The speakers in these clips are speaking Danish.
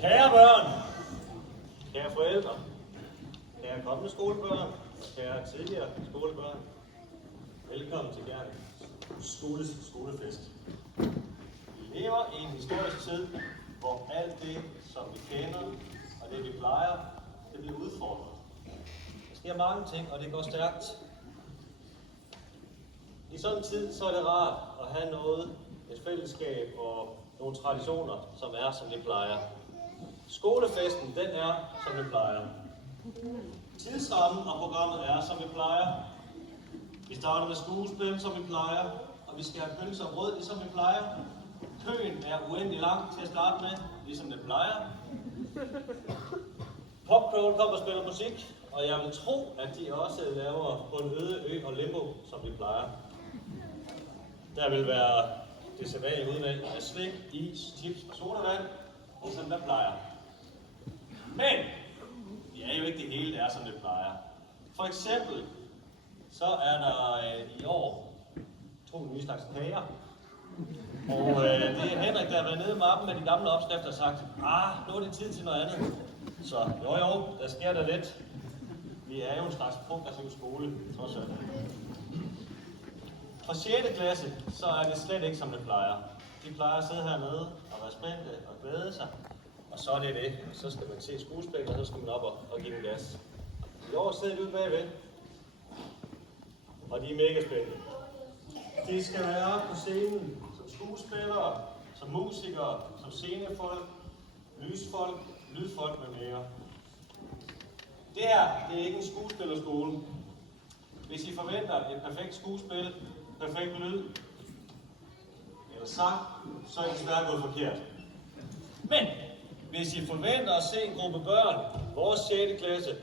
Kære børn, kære forældre, kære kommende skolebørn, kære tidligere skolebørn, velkommen til Gjern Skoles skolefest. Vi lever i en historisk tid, hvor alt det, som vi kender og det, vi plejer, det bliver udfordret. Der sker mange ting, og det går stærkt. I sådan en tid, så er det rart at have noget, et fællesskab og nogle traditioner, som er, som de plejer. Skolefesten, den er, som vi plejer. Tidsrammen og programmet er, som vi plejer. Vi starter med skuespil, som vi plejer, og vi skal have pølser og brød, ligesom vi plejer. Køen er uendelig lang til at starte med, ligesom det plejer. Popcrawl kommer og spiller musik, og jeg vil tro, at de også laver på en øde ø og limbo, som vi plejer. Der vil være det sædvanlige udvalg af slik, is, chips og sodavand, ligesom der plejer. Men det er jo ikke det hele, det er, som det plejer. For eksempel, så er der i år 2 nye slags kager. Og det er Henrik, der har været nede i mappen med de gamle opskrifter og sagt, nu er det tid til noget andet. Så jo, der sker der lidt. Vi er jo en slags progressiv skole, trods alt. For 6. klasse, så er det slet ikke, som det plejer. De plejer at sidde hernede og være spændte og glæde sig. Og så er det det. Så skal man se skuespil, og så skal man op og give den gas. I år sidder de ude bagved. Og de er mega spændte. De skal være oppe på scenen som skuespillere, som musikere, som scenefolk, lysfolk, lydfolk med mere. Det her, det er ikke en skuespillerskole. Hvis I forventer et perfekt skuespil, perfekt lyd, eller sang, så er I desværre gået forkert. Men hvis I forventer at se en gruppe børn, vores 6. klasse,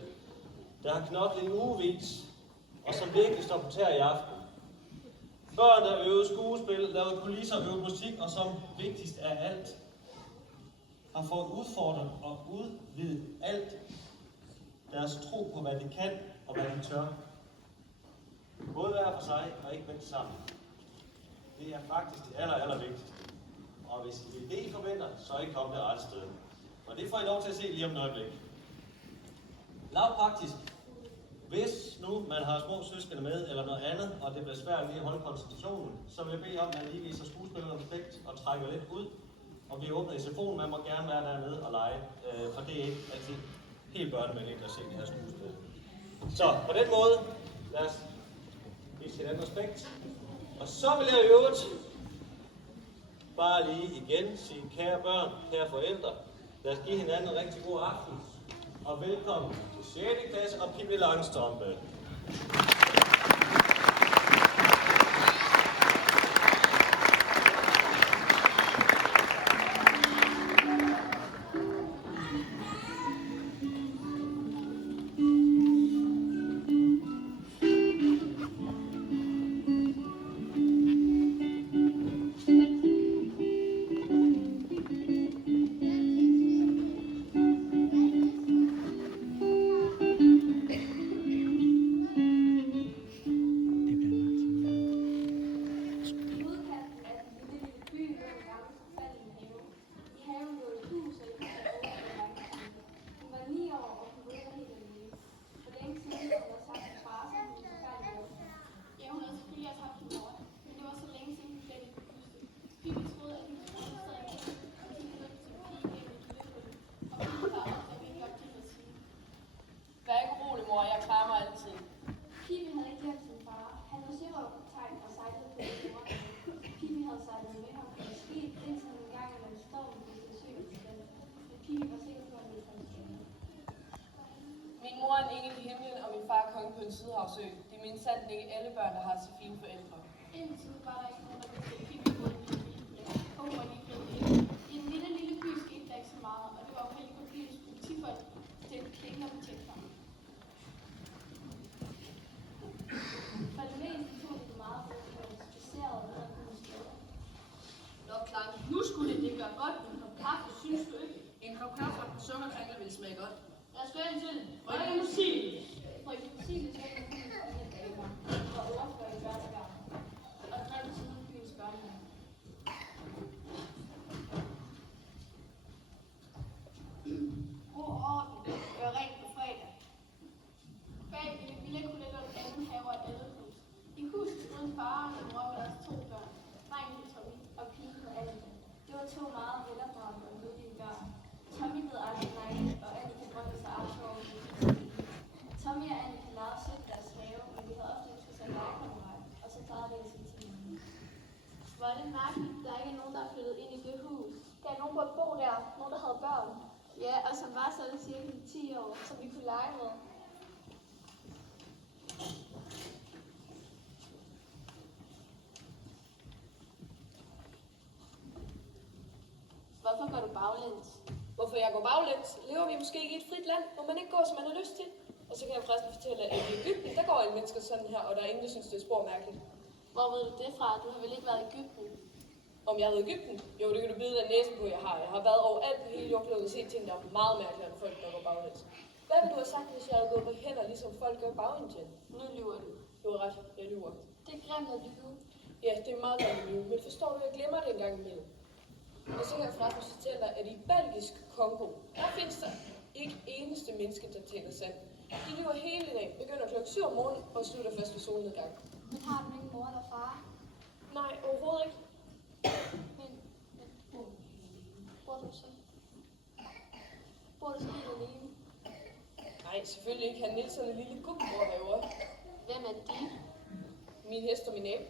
der har knoklet i ugevis, og som virkelig står på tæer i aften. Børn, der øver skuespil, laver kulisser, øver musik, og som vigtigst af alt, har fået udfordret og udvidet alt deres tro på, hvad de kan og hvad de tør. Både hver for sig og ikke mindst sammen. Det er faktisk det aller vigtigste. Og hvis det er det, I forventer, så er I kommet det rette sted. Og det får I lov til at se lige om et øjeblik. Lavpraktisk. Hvis nu man har små søskende med eller noget andet, og det bliver svært lige at holde koncentrationen, så vil jeg bede om, at I viser skuespillerne respekt og trækker lidt ud. Og vi åbner SFO'en, man må gerne være dernede og lege, for det er ikke altid helt børnevenligt at se det her skuespil. Så på den måde, lad os vise hinanden respekt. Og så vil jeg i øvrigt bare lige igen sige, kære børn, kære forældre, lad os give hinanden en rigtig god aften. Og velkommen til 6. klasse og Pippi Langstrømpe. På en sydhavsø. Det er mindst sandt ikke alle børn, der har så fine forældre. Indtil var der ikke nogen, der ville se Pippi på en I en lille by skete der ikke så meget, og det var jo heldigt for byens politifolk til at klinge og betjente ham. For det meste tog det meget for at være specialiseret og at kunne stille. Nå, klart. Nu skulle det gøre godt med en kop kaffe, synes du ikke? En kop kaffe og sukkerkringler ville smage godt. Lad os gå ind til den. Og jeg må sige det. For I kan sige det, så kan man komme til at damer og ordfører i børnegang. Og drive til nogle byens børnehave. Hvor er det mærkeligt, der ikke er nogen, der er flyttet ind i det hus. Der er nogen, der bor der. Nogen, der havde børn. Ja, og som var sådan cirka 10 år. Som vi kunne lege med. Hvorfor går du baglæns? Hvorfor jeg går baglæns? Lever vi måske ikke i et frit land, hvor man ikke går, som man har lyst til? Og så kan jeg forresten fortælle, at i Egypten, der går alle mennesker sådan her, og der er ingen, der synes, det er spor mærkeligt. Hvor ved du det fra? Du har vel ikke været i Egypten? Om jeg har været i Egypten? Jo, det kan du vide af næsen på, jeg har. Jeg har været overalt på hele jordkloden og set ting, der er meget mærkeligere end folk, der går baglæns. Hvad ville du have sagt, hvis jeg havde gået på hænder, ligesom folk gør bagindien? Nu lyver du. Du har ret, jeg lyver. Det er grimt at lyve. Ja, det er meget godt at lyve, men forstår du, jeg glemmer det en gang imellem. Og så kan jeg forresten fortælle dig, at i belgisk Kongo, der findes der ikke eneste menneske, der taler sandt. De lever hele dagen, begynder klokken 7 om morgenen og slutter først ved solnedgang. Men har du ikke mor eller far? Nej, overhovedet ikke. Men bor du så? Bor du så helt alene? Nej, selvfølgelig ikke. Han Nielsen en lille gubbror herovre. Hvem er de? Min hest og min abe.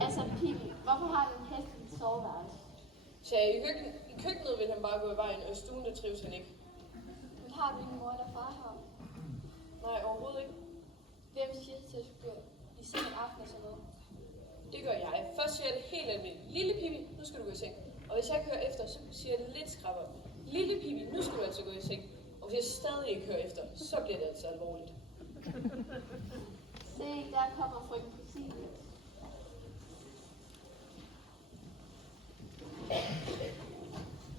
Altså, Pippi, hvorfor har du en hest i dit soveværelse? Så i køkkenet vil han bare gå i vejen, og i stuen der trives han ikke. Men har du ingen mor eller far her? Nej, overhovedet ikke. Hvem siger det til, at du går i seng om aftenen og sådan noget? Det gør jeg. Først siger jeg det helt almindeligt. Lille Pippi, nu skal du gå i seng. Og hvis jeg ikke hører efter, så siger jeg det lidt skrabber. Lille Pippi, nu skal du altså gå i seng. Og hvis jeg stadig ikke hører efter, så bliver det altså alvorligt. Se, der kommer frøken Cecilie.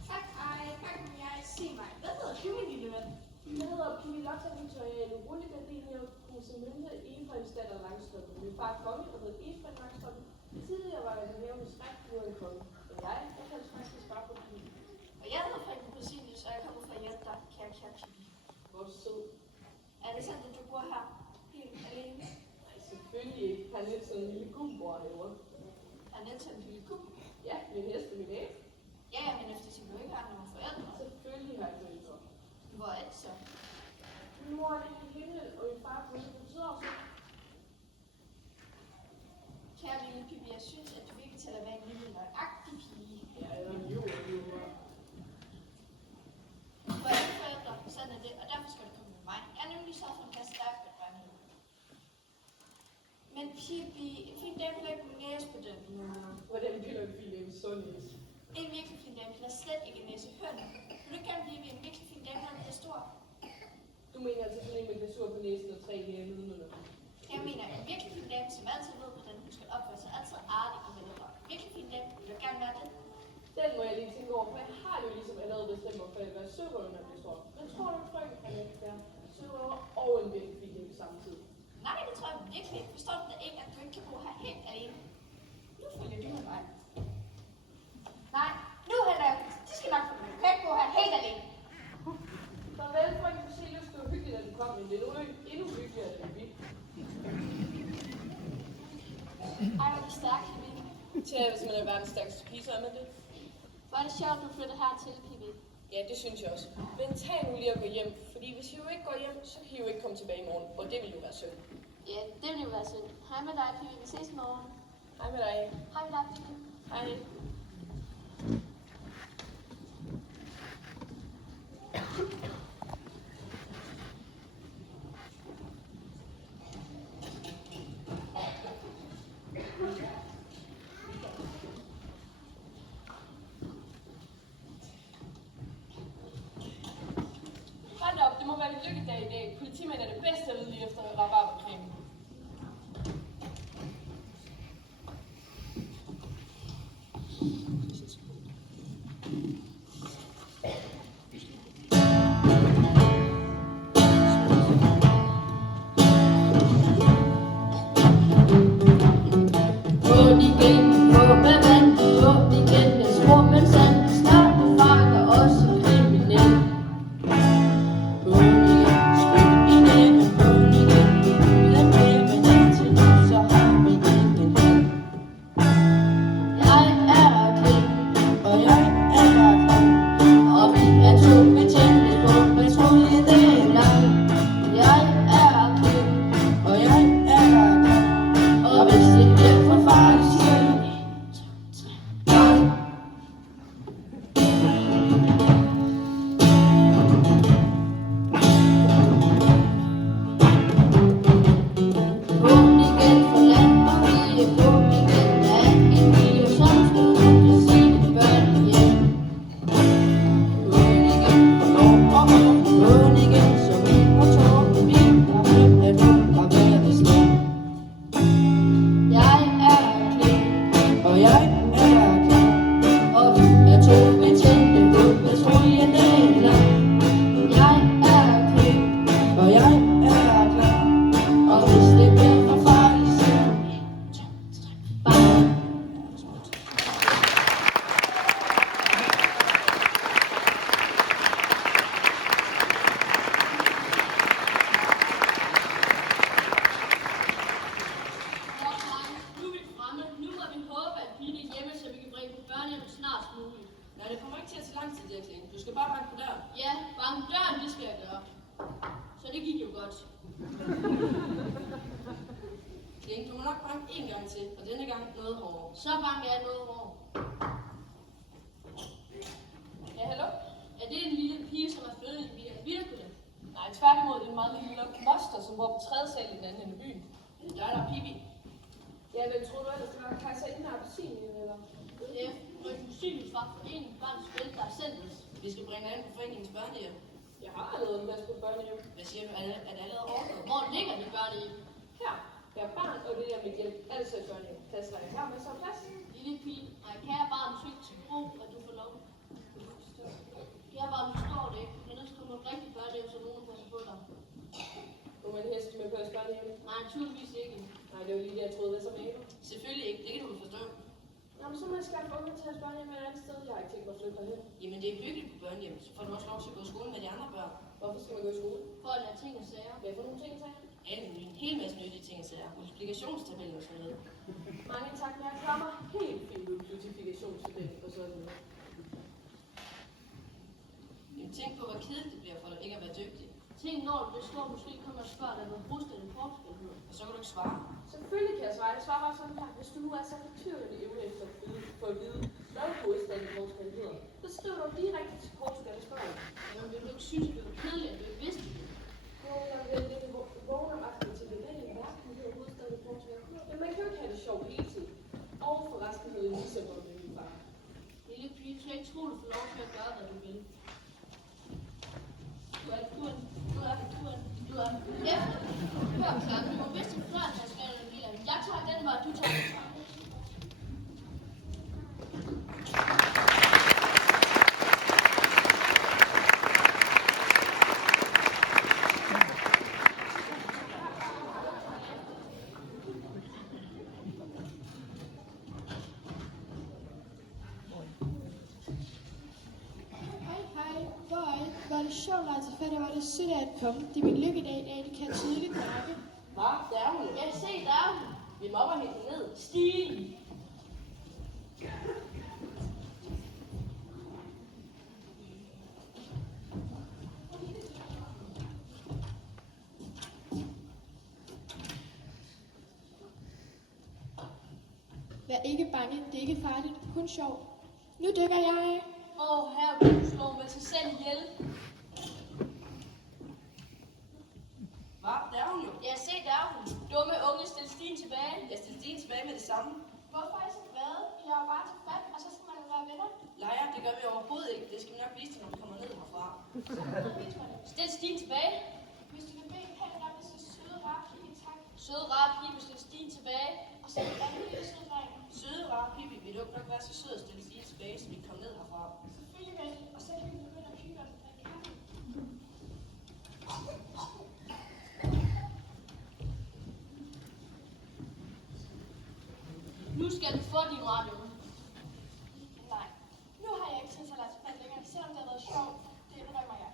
Tak, kan jeg se mig. Hvad hedder du, min lille ven? Jeg hedder Pippi Lotta Victoria Rullegardiner, Rosamunda Efraimsdatter Langstrøm. Min far er konge og hedder Efraim Langstrøm. Tidligere var jeg nævnt skræk, nu er en konge. Men jeg kan faktisk bare på Pippi. Og jeg hedder frøken Cecilie, så jeg kommer fra hjælp dig, kære Pippi. Hvor sød. Er det sandt, at du bor her helt alene? Nej, selvfølgelig ikke. Han er lidt sådan en lille gubbror herovre. Er Nielsen en lille kub? Ja, min hest og min abe. Ja, men efter sin jo ikke har nogen forældre. Selvfølgelig har jeg forældre. Hvor er det så? Min mor er lidt i himlen, og min far er på det betyder også. Kære lille Pippi, jeg synes, at du virkelig til at være en lille nøjagtig pige. Ja, jeg er jo. Du har ingen forældre, sådan er det, og derfor skal du komme med mig. Jeg er nemlig så for en kasse stærkt at børnehave. Men Pippi, en fin dame kan ikke næse på den. Hvordan kan du blive en så næse? En virkelig fin dame kan da slet ikke næse hønne. Vil du ikke gerne blive en virkelig fin dame, når den bliver stor? Du mener altså sådan en med glasur på næsen og 3 læger nedenunder? Jeg mener en virkelig fin dame, som altid ved, hvordan hun skal opføre sig, altid artig og velrørt. Virkelig fin dame, vil du gerne være det? Den må jeg lige tænke over, for jeg har jo ligesom allerede bestemt mig for at være sørøver, når jeg bliver stor. Men tror du, frøken kan ikke være sørøver og en virkelig fin dame samtidig? Nej, det tror jeg virkelig ikke. Forstår du da ikke, at du ikke kan bo her helt alene? Nu følger du med mig. Nej, nu Henrik, de skal nok få mig. Du kan ikke bo her helt alene. Farvel, frøken Cecilie, det var hyggeligt, at du kom, men det er nu endnu hyggeligere, at vi. Ej, hvor er det stærkt, Pippi. Til hvis man er verdens stærkeste pige, så er man det. Hvor er det sjovt, du flytter hertil, Pippi. Ja, det synes jeg også. Men tag nu lige at gå hjem, fordi hvis I jo ikke går hjem, så kan I jo ikke komme tilbage i morgen, og det vil jo være synd. Ja, det ville jo være synd. Hej med dig, Pippi. Vi ses i morgen. Hej med dig. Hej med dig, Pippi. Hej. Hold op, det må være en lykkedag i dag. Politimænd er det bedste at vide lige efter rabarbercreme. Åbn igen, åbne vand, åbn igen, den skummen sand, snart du fanger også kriminel. Åbn igen, skriv i næben, åbn igen. Men det kommer ikke til at tage lang tid, Dirk Kling. Du skal bare banke på døren. Ja, banke på døren, det skal jeg gøre. Så det gik jo godt. Kling, du må nok banke en gang til, og denne gang noget hårdere. Så banker jeg noget over. Ja, hallo? Er det en lille pige, som er flyttet i Birkule? Nej, tværtimod, det er en meget lille moster, som bor på 3. sal i den anden ende af byen. Det er dig, der er Pippi. Ja, hvem tror du ellers, det var kejserinde af appelsin, eller? Det er et muslimsfar forening børns spil, der er sendt os. Vi skal bringe dig ind på foreningens børnehjem. Jeg har allerede en plads på børnehjem. Hvad siger du? Er det allerede ordnet? Hvor ligger de børnehjem? Her. Jeg er barn, og det er mit hjem. Altså et børnehjem. Plads var jeg her med så plads. Lille pige, nej, kære barn, tyk til brug, at du får lov. Kære barn, du står det ikke. Ellers kommer du rigtig børnehjem, så nogen passer på dig. Må man helst med på et børnehjem? Nej, naturligvis ikke. Nej, det var lige det, jeg troede. Hvad så med du? Selvfølgelig ikke. Det kan du vel forstå. Jamen, så må jeg skaffe unge til at børnehjem et andet sted. Jeg har ikke tænkt mig at flytte herhen. Jamen, det er bygget på børnehjem, så får du også lov til at gå i skole med de andre børn. Hvorfor skal man gå i skole? For at lade ting og sager. Hvad for nogle ting, sagde jeg? En hel masse nyttige ting og sager. Multiplikationstabeller og sådan noget. Mange tak, men jeg klarer mig helt fint ud multiplikationstabellen og sådan noget. Jamen, tænk på, hvor kedeligt det bliver for dig ikke at være dygtig. Tænk, når du bliver stor, måske kommer og spørger dig, hvad Rusland eller Portugal hedder. Og så kan du ikke svare. Selvfølgelig kan jeg svare. Jeg svarer bare sådan her. Hvis du nu er så fortyrrende evne efter for at vide, hvad hovedstaden i Portugal hedder, så skriver du direkte til Portugal og spørger. Jamen, vil du ikke synes, det var kedeligt, at du ikke vidste det? Jeg vil vågne om aftenen til det. Hvad i verden hedder hovedstaden i Portugal? Men man kan jo ikke have det sjovt hele tiden. Og forresten hedder Lissabon med min far. Lille pige, du skal ikke tro, du får lov til at gøre, hvad du vil. Du er efter. Hør, Clark, du må vidste før, at jeg skal have en bil. Jeg tager den vej, du tager den vej. Hvor er det sjovt, Lars, for det var det sødt at komme. Det er min lykkedag i dag, det kan jeg tydeligt mærke. Hvad? Der er hun jo. Ja, se, der er hun. Vi mobber hende ned. Stine. Vær ikke bange, det er ikke farligt, kun sjovt. Nu dykker jeg. Her vil du slå med sig selv ihjel. Hvad? Der er hun jo. Ja, se, der er hun. Dumme unge, stil Stine tilbage. Jeg stiller din tilbage med det samme. Hvorfor er I så vrede? I har jo bare til fat, og så skal man jo være venner. Lejer, det gør vi overhovedet ikke. Det skal vi nok vise til, når vi kommer ned herfra. Stil Stine tilbage. Hvis du kan bede pænt om, så søde, rare pige, tak. Søde, rare pige, bestil Stine tilbage. Og så en anden lille sød dreng. Søde, rare Pippi, vil du nok være så sød at stille din tilbage, så vi kommer ned herfra. Selvfølgelig vel, og så kan vi begynde at hygge os og drikke kaffe. Nu skal du få din radio. Nej, nu har jeg ikke tid til at lade til fat længere, selvom det har været sjovt. Det indrømmer jeg.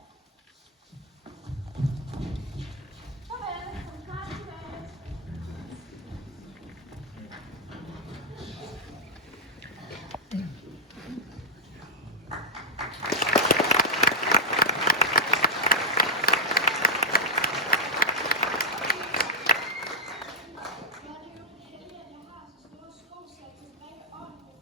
Farvel, kom snart tilbage. Hvor er det jo heldigt, at jeg har så store sko, så jeg kan drikke ordentligt.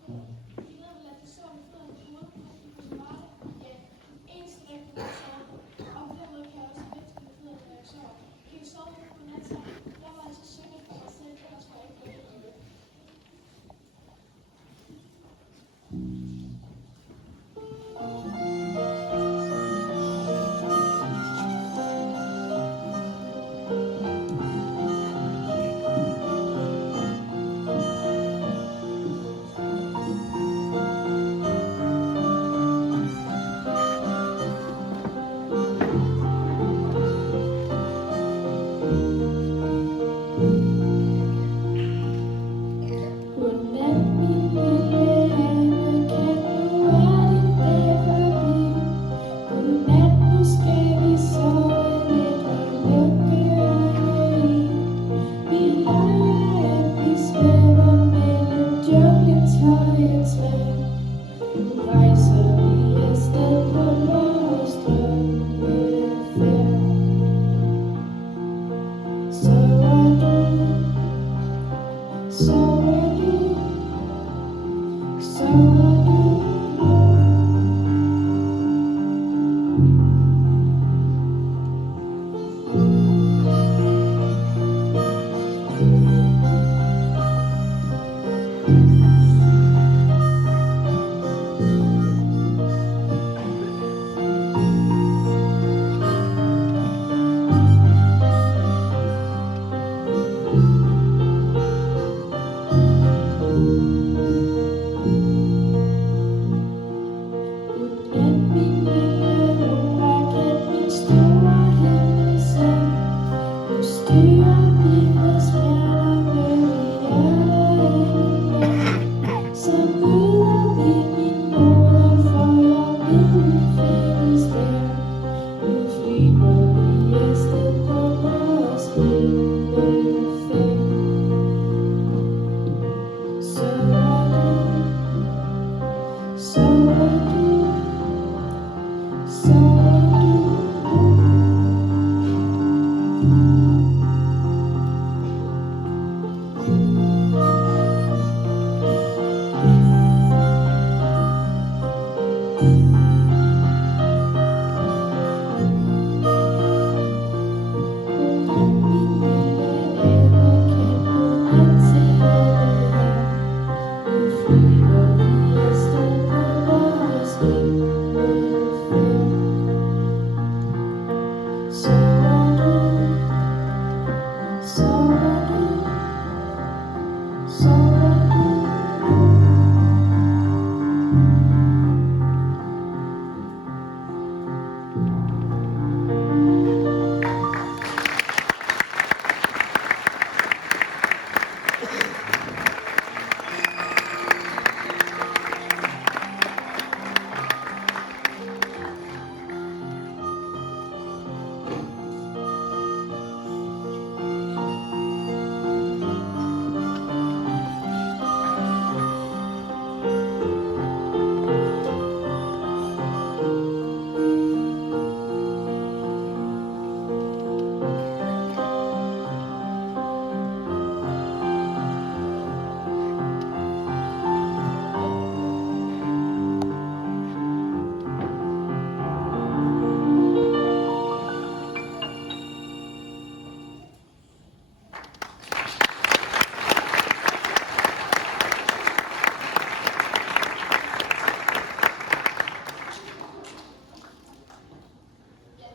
Ja,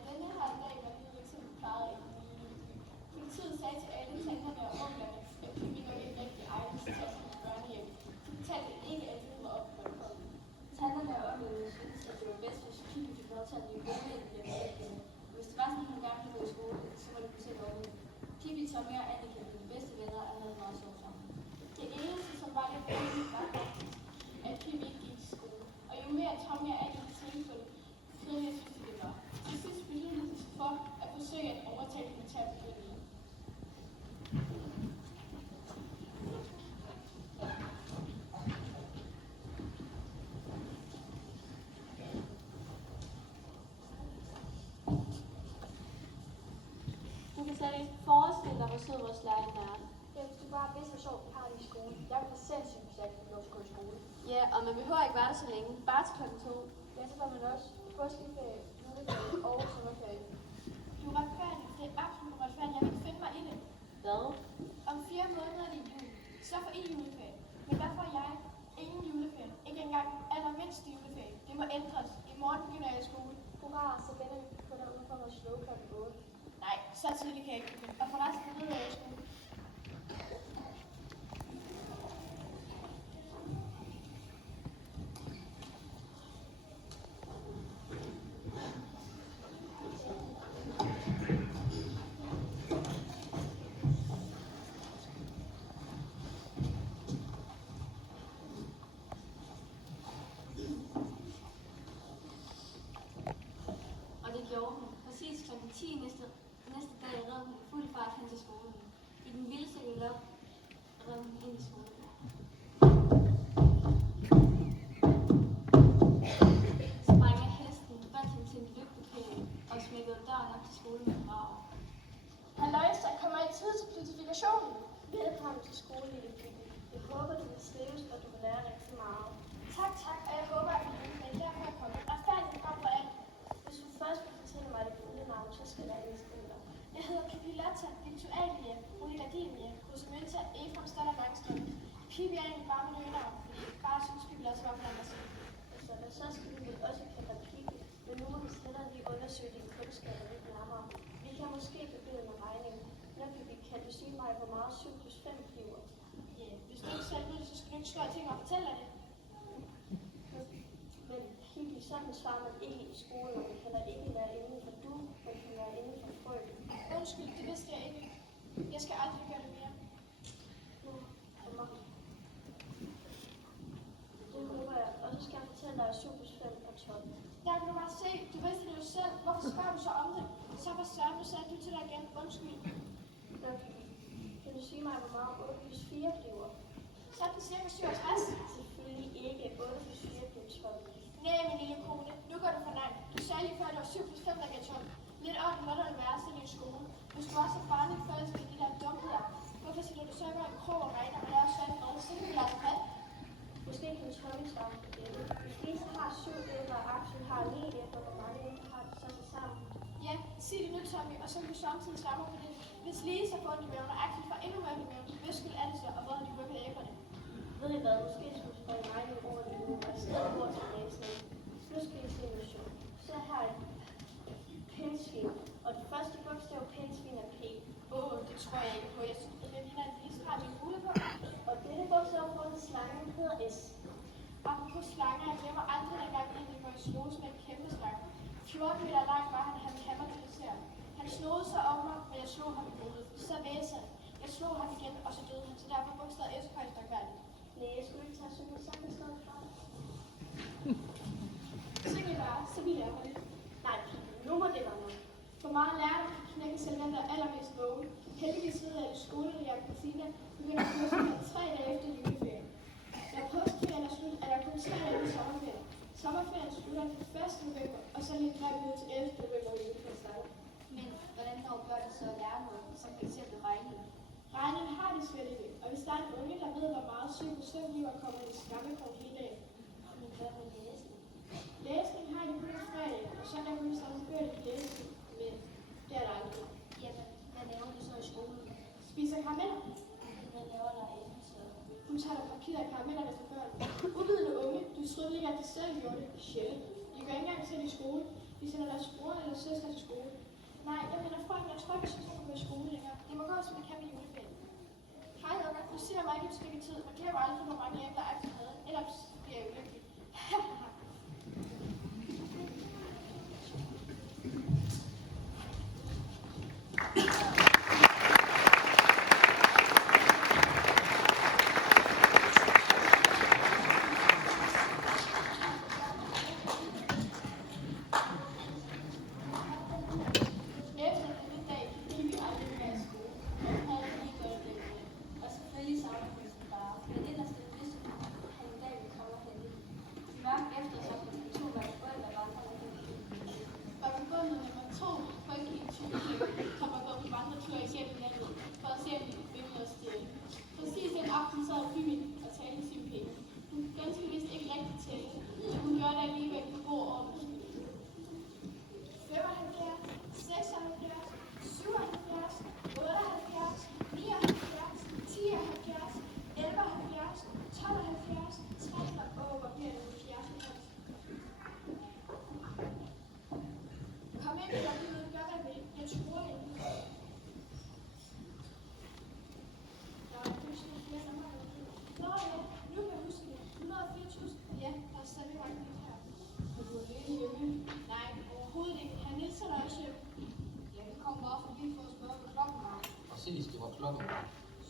denne her dag var lige ikke som plejede i kommunen. Politiet sagde til alle tanterne og onklerne, at Pippi nok ikke rigtig egnede sig til at komme i børnehjem. De fortalte ikke, at hun var opkommet. Tanterne og onklerne syntes, at det var bedst, hvis Pippi fik lov til at blive venner i de hjemme. Hvis det var sådan, at hun gerne ville gå i skole, så var det på selv ordentligt. Pippi, Tommy og Annika blev de bedste venner og havde meget sjovt sammen. Det eneste, som var lidt ærgerligt, var faktisk, at Pippi ikke gik til skole. Og jo mere Tommy og Annika tænkte på det, jo kedeligere synes de det var. Til sidst besluttede de sig for at forsøge at overtale hende til at begynde igen. Du kan slet ikke forestille dig, hvor sød vores lærling er. Ja, hvis du bare vidste, hvor sjovt vi har det i skole. Jeg bliver sindssygt, hvis jeg ikke får lov til at gå i skole. Ja, og man behøver ikke være der så længe. Bare til klokken 2. Ja, så får man også påskeferie, juleferie og sommerferie. Du er retfærdig. Det er absolut uretfærdigt. Jeg vil ikke finde mig i det. Hvad? Om 4 måneder er det jul. Så får I juleferie. Men hvad får jeg? Ingen juleferie. Ikke engang allermindste juleferie. Det må ændres. I morgen begynder jeg i skole. Hurra, så vender vi på dig udenfor vores slå klokken 8. Nej, så tidligt kan jeg ikke begynde. Og forresten ved jeg i skole. Og det gjorde hun. Præcis klokken 10 næste dag red hun i fuld fart hen til skolen. I den vildeste galop red hun ind i skolen. Sprang af hesten, vandt hende til en lygtepæl og smækkede døren op til skolen med brav. Halløjsa, kommer I tid til planifikation? Velkommen til skole, lille Pippi. Jeg håber, du vil trives, og du vil lære rigtig meget. Tak, tak, og jeg håber, at I vil med derfor er kommet. Retfærdigt frem for alt. Hvis du først vil fortælle mig dit fulde navn, så skal jeg indstille dig. Jeg hedder Pippi Lotta, Victualia, Rolita Dinia, Rosamønta, Efram Stotter Langstrøm. Pippi er egentlig bare mit øgenavn, fordi far synes, Pippi Lotta var blandt os. Altså, men så skal vi vel også kalde dig Pippi. Men nu må vi slet lige undersøge dine kundskaber lidt nærmere. Vi kan måske begynde med regningen. Når Pippi, kan du sige mig, hvor meget 7 plus 5 giver? Ja, hvis du ikke selv ved det, så skal du ikke slå ting og fortælle dig det. Men Pippi, sådan svarer man ikke i skolen, og det kan da ikke være inden for du, men det kan være inden for frøken. Undskyld, det vidste jeg ikke. Jeg skal aldrig gøre det mere. Nu kommer. Det håber jeg. Og så skal jeg fortælle dig, at 7 plus 5 er 12. Der kan du bare se, du vidste det jo selv. Hvorfor spørger du så om det? Så var Søren, nu sagde du til dig igen. Undskyld. Kan du sige mig, hvor meget 8 plus 4 bliver? Så er det cirka 67. Selvfølgelig ikke. 8 plus 4 bliver 12. Nej, min lille kone, nu går du for langt. Du sagde lige før, det var 7 plus 5, der gav 12. Lidt ondt må der være sådan i skole. Du skulle også have barnet forelsket i de der dumheder. Hvorfor siger du så ikke en krog og regner, og laver svært noget, så kan vi lade fat? Måske kan Tommy svare på det. De fleste har 7 æbler, og Axel har 9 æbler. Hvor mange æbler har de så til sammen? Ja, sig det nu, Tommy, og så vil du samtidig svare mig på det. Hvis Lise har fået ondt i maven, og Axel får endnu mere ondt i maven, hvis skyld er det så, og hvor har de rykket æblerne? Ved I hvad? Måske skulle vi springe regningen over lige nu, og i stedet gå til læsning. Nu skal I se en mission. Så her er et pindsvin, og det første bogstav pindsvin er P. Det tror jeg ikke på. Jeg synes, det ligner en lille streg med en fugle på. Og det slangen hedder S. Apropos slanger, jeg glemmer aldrig dengang egentlig, hvor jeg sloges med en kæmpe slange. 14 meter lang var han, han hammer til dessert. Han slog sig om mig, men jeg slog ham i hovedet. Så væs han. Jeg slog ham igen, og så døde han. Så derfor bogstavet S højst retfærdigt. Nej, jeg skulle ikke tage at synge sangen i stedet for. Syng I bare, så vil jeg holde. Nej, nu må det være nok. For meget lærer du kan knække selv den, der er allermest vågen. Heldigvis sidder jeg i skole, og jeg og Christina begynder at kursen 3 dage efter juleferien. Når påskeferien er slut, er der kun 3 dage til sommerferien. Sommerferien slutter den 1. november, og så lige drøb ud til 11. november, hvor juleferien starter. Men hvordan når børn så at lære noget, som f.eks. regning? Regning har de svært ved, og hvis der er en unge, der ved, hvor meget syg på søvnliv og kommer i skammekår hele dagen. Men hvad med læsning? Læsning har de kun en fredag, og så er der kun samme bøger, de læser, men det er der aldrig. Jamen, hvad laver de så i skolen? Spiser karameller. Hvad laver der inde så? Hun tager der parkeret karamellerne for børn. Uvidende unge, du troede ikke, at de selv gjorde det. Sjældent. De går ikke engang selv i skole. De sender deres bror eller søster til skole. Nej, jeg mener folk, jeg tror ikke, at gå i skole længere. Det må gå, som det kan med juleferien. Hej, Unger. Du ser mig ikke et stykke tid, og glemmer aldrig, hvor mange æbler jeg havde. Ellers bliver jeg ulykkelig. Efter denne dag gik vi aldrig mere i skole. Jeg havde lige godt det. Og selvfølgelig savner vi sin far. Men inderst det vidste vi, at han en dag ville komme og hente. Mørkt efter så kunne vi to være forældre vandrende hen. Og forbundet med nummer 2 folkelige type kommer gå på vandretur igennem landet, for at se, om vi kan finde noget stil. Præcis den aften sad Pimmi og talte sin penge. Hun kunne ganske vist ikke rigtig tælle, men hun gjorde det alligevel på god ordens skyld. 75, 76, 77, 78, 79, 10, 11, 12, 13, hvor bliver det 70. Kom ind, så vi ved godt, at jeg tror ikke. Der er pludselig flere numre. Nå ja, nu kan jeg huske det. 104.000. Ja, der er stadig mange her. Er du alene hjemme? Nej, overhovedet ikke. Herr Niels er der også hjemme. Ja, vi kom bare forbi for at spørge, hvad klokken var. Præcis, det var klokken.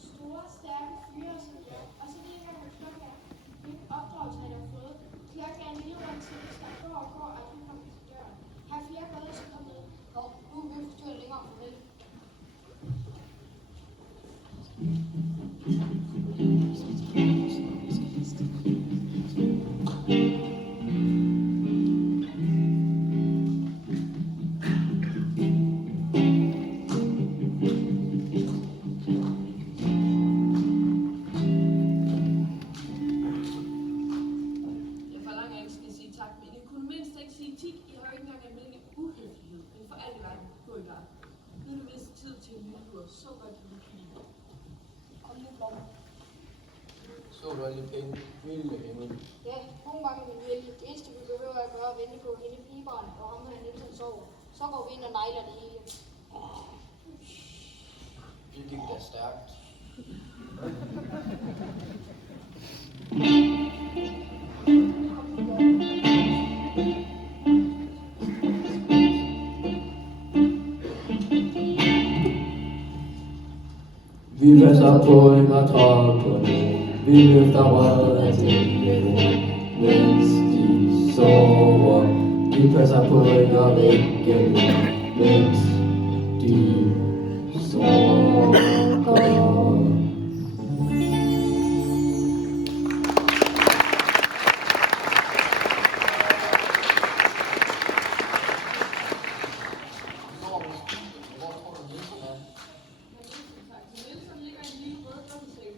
Store, stærke fyre, som jeg. Og så lige engang med klokken er. Hvilken opdragelse har jeg fået? Klokken er en lille rund til, hvis der går og går, og aldrig kommer til døren. Har flere bedre til at komme ned. Nå, nu er vi forstået længere for vel. Jeg forlanger ikke, skal sige tak, men I kunne mindst ikke sige tik. I har jo ikke engang almindelig uhøflighed, men for alt i verden, gå i gang. Nu er det vist tid til en lille tur. Så godt kan vi blive. Kom nu, Blom. Så du alle de penge, vilde himmel. Ja, nogle gange min vilje. Det eneste vi behøver at gøre er at vente på hende piberen og ham her Nielsen sover. Så går vi ind og nejler det hele. Det gik da stærkt. Vi passer på en og træder på det. Vi løfter røret af tingene, mens de sover. Vi passer på en og væggen, mens de sover. Hvor tror du, Nielsen er? Nielsen ligger i en lille rød dummeseng.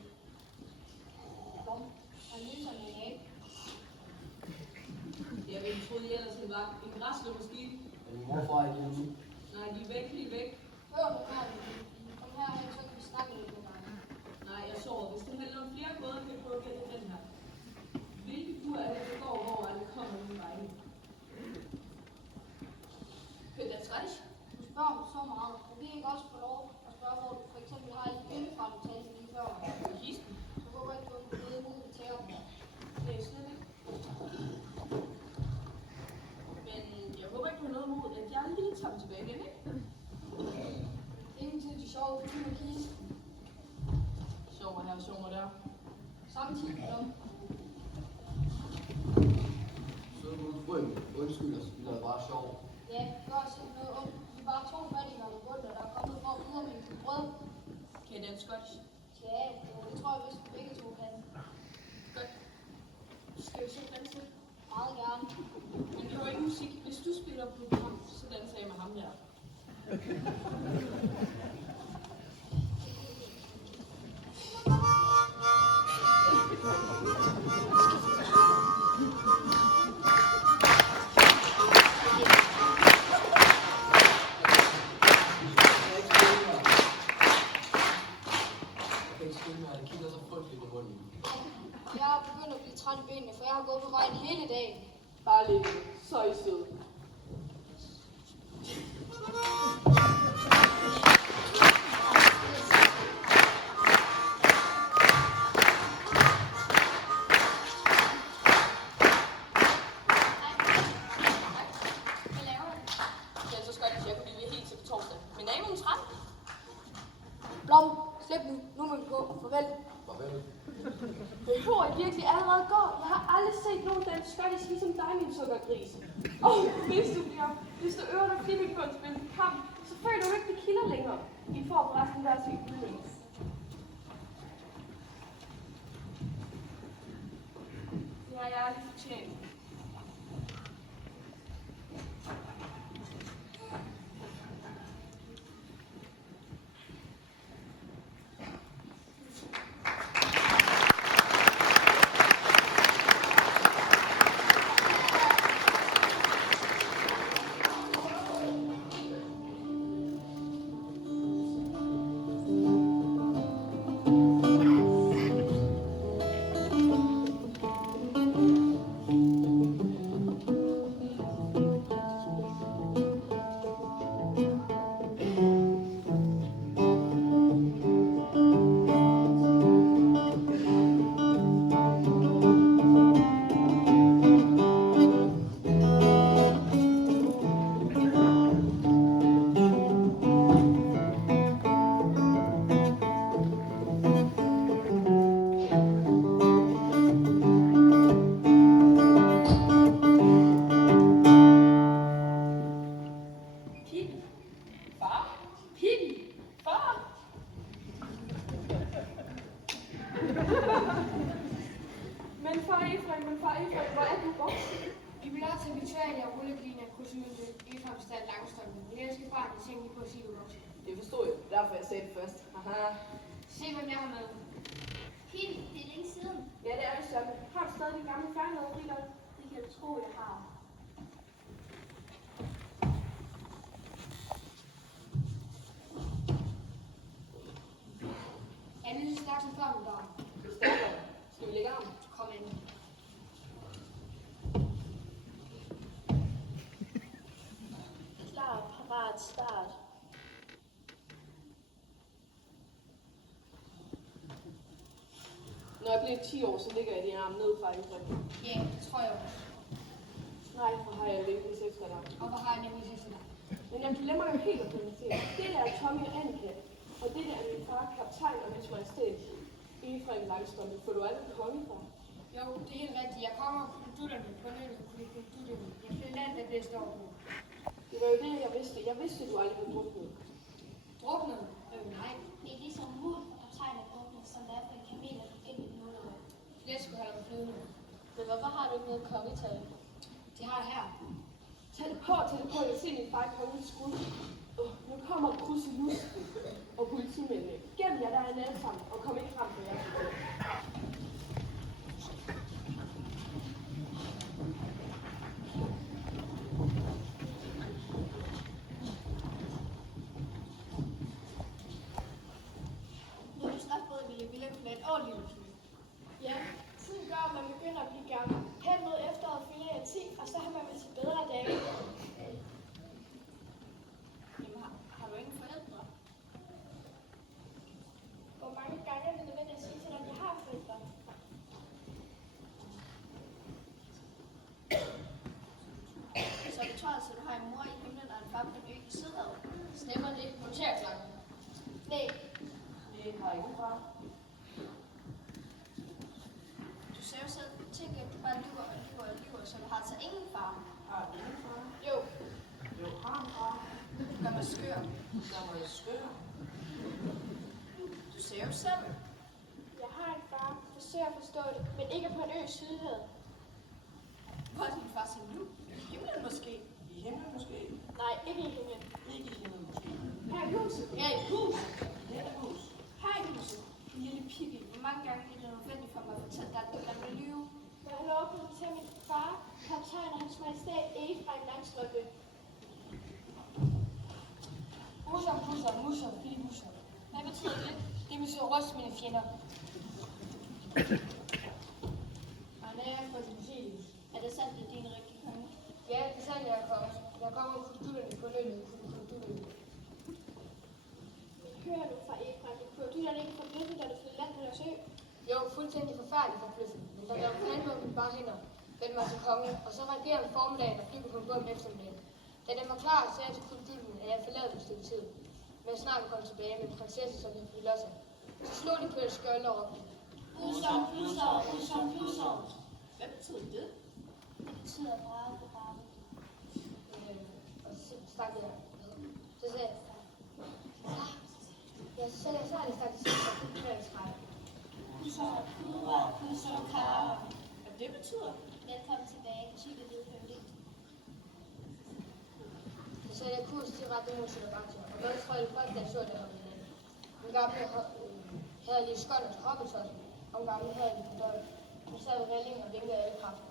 Blom, han Nielsen er en abe. Jeg ville troede, I ellers han var en græslemaskine. Er din morfar ikke hjemme? Nej, de er væk, helt væk. Hør du her, kom herhen, så kan vi snakke lidt med dig. Nej, jeg sover. Hvis det handler om flere gåder, kan jeg prøve at gætte den her. Hvilke bur er det, der går, hvor alle kommer uden regning? Kød er træs. Du spørger om så meget, og vi ikke også få lov at spørge, hvor du for eksempel har lidt hjemmefra, du talte lige før. Kisten. Så håber jeg, at du har fået mulighed til variationer der. Samtidig om. Så du frøen, undskyld os, vi lavede bare sjov. Ja, gør os ikke noget ondt. Vi er bare to fattige på bunden, der er kommet for at yde med til brød. Kan den skotsk? Ja, det tror jeg, hvis vi begge to kan. Godt. Skal vi så danse? Meget gerne. Men det var ikke musik. Hvis du spiller på program, så danser jeg med ham der. Jeg kan ikke spille mere, det kilder så frygteligt i munden. Jeg er begyndt at blive træt i benene, for jeg har gået på vejen hele dagen. Bare lidt. Så er I søde. Hvad laver du? Ja, så skal jeg kunne blive helt til på torsdag. Men er I nogen træt? Blom, slip nu. Nu må vi gå. Farvel. Farvel. Behøver I virkelig allerede gå? Jeg har aldrig set nogen danse skottisk ligesom dig, min sukkergris. Hvis du øver dig flittigt på en spil kamp, så føler du ikke, det kilder længere. I får forresten hver sin udlængelse. Det har jeg aldrig fortjent. Men far Efraim, hvor er du voksen? Vi bliver nødt til at betale jer rullegliner på sygehuset i Efraimstad Langstrømmen. Men jeg skal bare tænke lige på at sige, du er voksen. Det forstod jeg. Derfor jeg sagde det først. Aha. Se, hvem jeg har med. Pippi, det er længe siden. Ja, det er det sådan. Har du stadig de gamle færdigheder, Rita? Det kan du tro, jeg har. Er det lige så stærkt som før, min barn? Stærkere. Skal vi lægge arm? Kom ind. Klar, parat, start. Når jeg bliver 10 år, så ligger jeg din arm ned fra Efraim. Ja, det tror jeg også. Nej, hvor har jeg levet efter dig. Og hvor har jeg nemlig til dig? Men jeg glemmer jo helt at præsentere. Det der er Tommy og Annika. Og det der er min far, kaptajn og hans majestæt. Efraim Langstrøm. Får du aldrig konge fra? Jo, det er helt rigtigt. Jeg kommer og kudutterne på nødvendig kudutterne. Jeg finder land, der bliver står på. Det var jo det, jeg vidste. Jeg vidste, du aldrig havde drukket. Druknet? Nej. Det er ligesom mur og kaptajn af åbnet, som der er for en kamel at få gennem en måned. Jeg skulle holde mig flydende. Men hvorfor har du ikke noget kongetøj? Det har jeg her. Tag det på. Jeg ser min far i kongens skud. Nu kommer Krusilus og politimændene. Gem jer der er alle sammen, og kom ikke frem på jer. Nu er du snart både Ville Willem med et ordentligt udflyt. Ja, tiden gør, at man begynder at blive gammel. Hen mod efteråret fylder jeg 10, og så har man vel til bedre dage. Jamen, har du ingen forældre? Hvor mange gange er det nødvendigt at sige til dig, at jeg har forældre? Så det tror altså, du har en mor i himlen og en far på en ø i Sydhavet. Stemmer det? Noter klokken. Nej, Det har jeg ikke far. bare lyver og lyver, så du har altså ingen far. Har du ingen far? Jo, Jo, har en far. Du gør mig skør. Der var jeg skør. Du ser jo selv. Jeg har en far, forsøger at forstå det, men ikke på en ø i Sydhavet. Hvor er din far sin nu? I himlen måske? I himlen måske? Nej, ikke i himlen. Ikke i himlen måske. Her i huset. Ja, i hus. Her er hus. Her i huset. Lille Pippi, hvor mange gange er det nødvendigt for mig at fortælle dig, at du gerne vil lyve? Når han åbnede til min far, kaptajn og hans majestæt Efraim Langstrømpe. Musser, filibusser. Hvad betyder det? Det betyder ryst mine fjender. Han er for din fils. Er det sandt, at det er din rigtige konge? Ja, det er sandt, jeg er kommet. Jeg kommer med kulturerne på lønnet. Hør nu fra Efraim, kunne du da ikke forbløffe, da du flyttede land på deres ø? Jo, fuldstændig forfærdeligt forbløffet. Men der lå fandme med bare hænder. Vendte mig til kongen, og så reagerede om formiddagen og flyttede på en båd om eftermiddagen. Da den var klar, sagde jeg til kulturen, at jeg forlader et stykke tid. Men snart vil komme tilbage med en prinsesse, som vi fik løs af. Så slog de på et skjold og råbte. Pusser. Hvad betyder det? Det betyder brage på brage. Og så stak jeg. Så sagde jeg. Ja, så sagde jeg, så er det stak til sidst, og fik kvældskræk. Pusser, kar. Hvad det betyder? Velkommen tilbage, Chippe Hvide Høvding. Så sagde jeg kurs til ret mod Sydabaktia, og hvad tror jeg, folk der så det om hinanden. En gammel havde lige skånd til hoppetøj, og en gammel havde lige fordøjet. Hun sad ved rillingen og vinkede alle kræfter.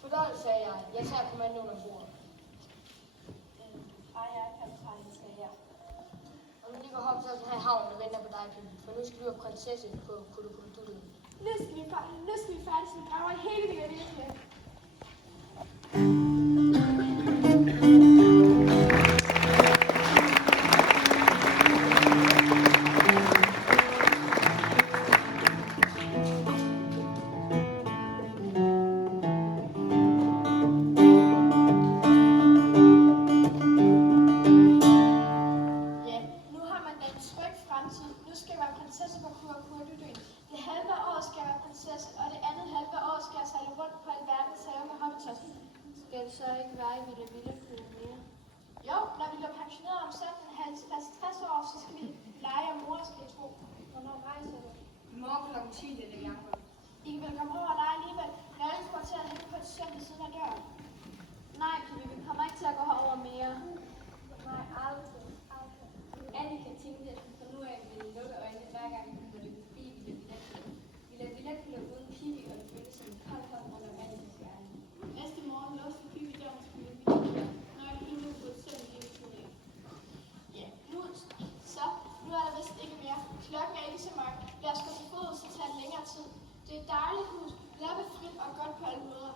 Fordøjet, sagde jeg tager kommandoen ombord. Jeg er kaptajn, sagde jeg. Og nu lige går hoppe så her i havnen og venter på dig, Pippi, for nu skal du være prinsesse på Kudukududu. Nu skal vi færdig, så vi graver i hele det virkelighed. Ja, nu har man da en tryg fremtid. Nu skal jeg være prinsesse på Kudukududu. Det halve år skal jeg være prinsesse, og det andet halve år skal jeg sejle rundt på alverdens have med hobbiters. Skal du så ikke være i Ville mere? Jo, når vi bliver pensioneret om 60 år, så skal vi lege og mor, skal jeg tro. Hvornår rejser du? I morgen kl. 10 lille Jacob. I kan vel komme over og lege alligevel. Nøglen kommer til at hænge på et søm ved siden af døren. Nej, Pippi, vi kommer ikke til at gå herover mere. Nej, aldrig. Annika tænkte, at fra nu af ville lukke øjnene hver gang hun var løbet forbi Villa Villa uden Pippi, og det føltes som en kold hånd under Annikas hjerne. Næste morgen låste Pippi døren til Villa. Nøglen hængte på et søm lige ved siden af. Ja, nu er der vist ikke mere. Klokken er ikke så mange. Lad os gå til fods, så tager det længere tid. Det er et dejligt hus, lappefrit og godt på alle måder.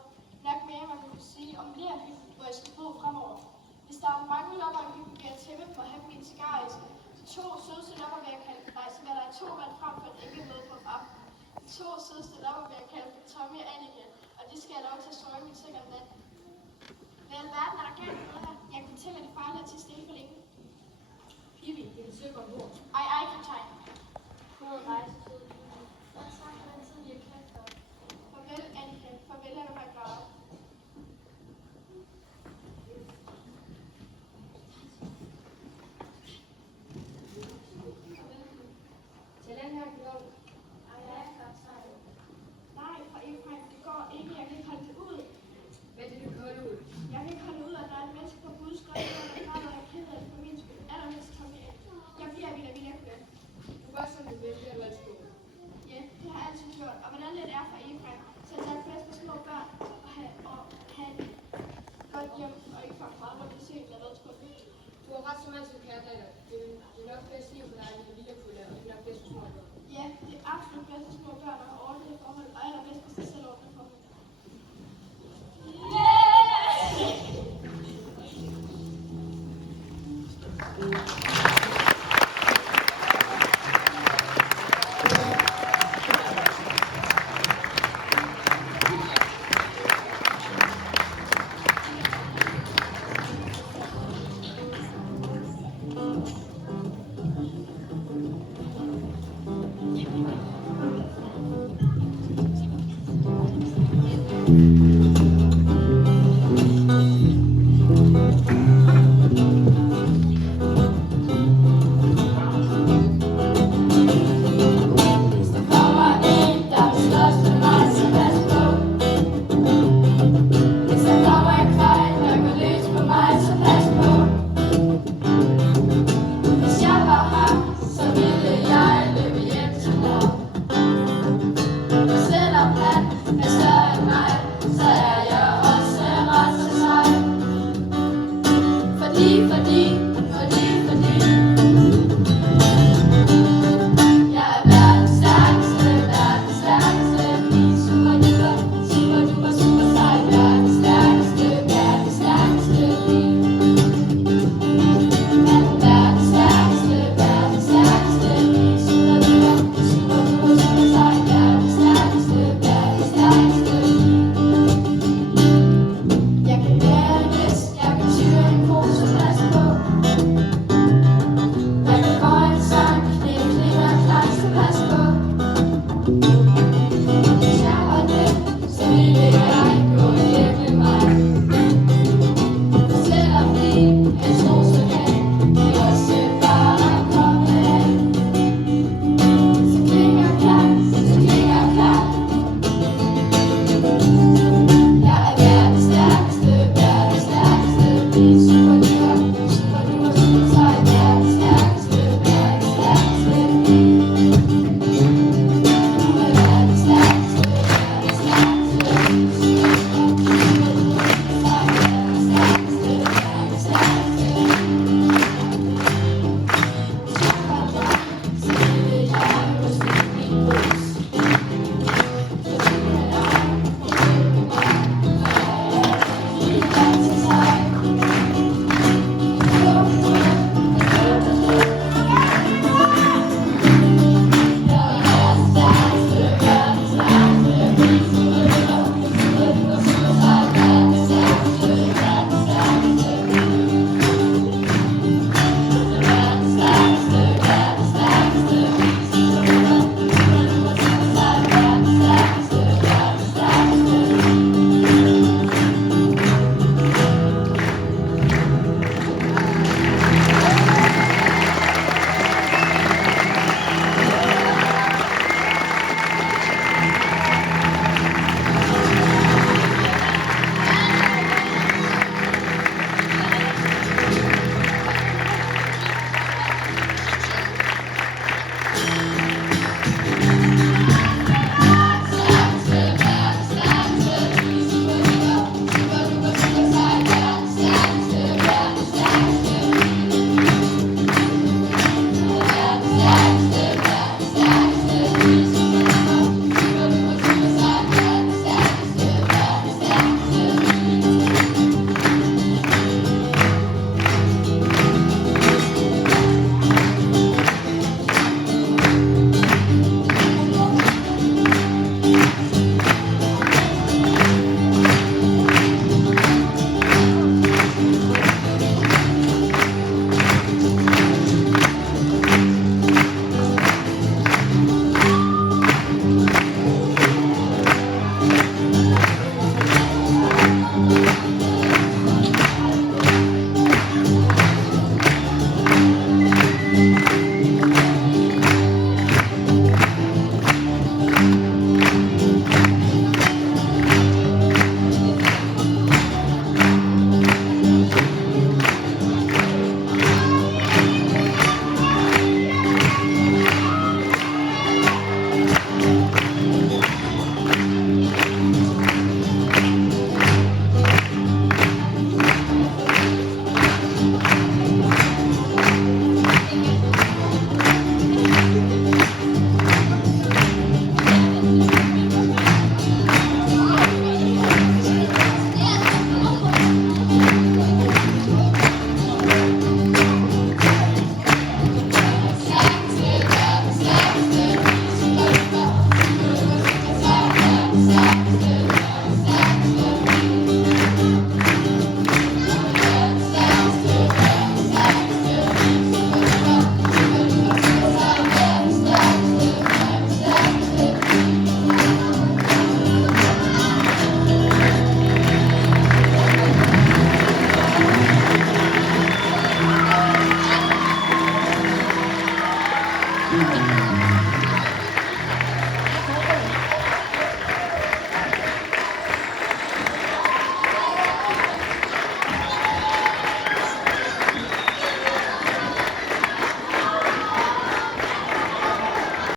Nok mere, man kunne sige om lerhytten, hvor jeg skal bo fremover. Hvis der er mange lopper i hytten, vil jeg tæmme dem og have dem i en cigaræske. De 2 sødeste lopper vil jeg kalde, nej, så vil der er 2 mand frem for en enkelt møde på aften. De 2 sødeste lopper vil jeg kalde for Tommy og Annika, og de skal have lov til at sove i min seng om natten. Hvad i alverden er der galt med her? Jeg kan fortælle, at det er farligt at tage stille for længe. Pippi, det er sikkert ombord. Ej, kaptajn. God rejse til Og tak for den tid, I har kendt dig. Farvel, Annika. Farvel, jeg vil være glad. Til den her klog. Nej, fra Efraim, det går ikke. Jeg kan ikke holde det ud. Hvad er det, du kolder ud? Jeg kan ikke holde ud, at der er et menneske på Guds grøn, der græder, og jeg er ked af det for min skyld. Allermest Tommy. Jeg bliver Villa Villa. Du gør, som du vil, bliver du altid god. Ja, det har jeg altid gjort. Og hvordan det er fra Efraim, så jeg tager plads på små børn og have et godt hjem, og ikke for meget, hvor vi ser eller noget, tror jeg. Du har ret som altid, kære datter. Det er nok bedst liv for dig, at du lille kunne lave, og det er nok bedst for små børn. Ja, det er absolut bedst for små børn at have ordentlige forhold, og allerbedst, hvis de selv ordentlige forhold. Thank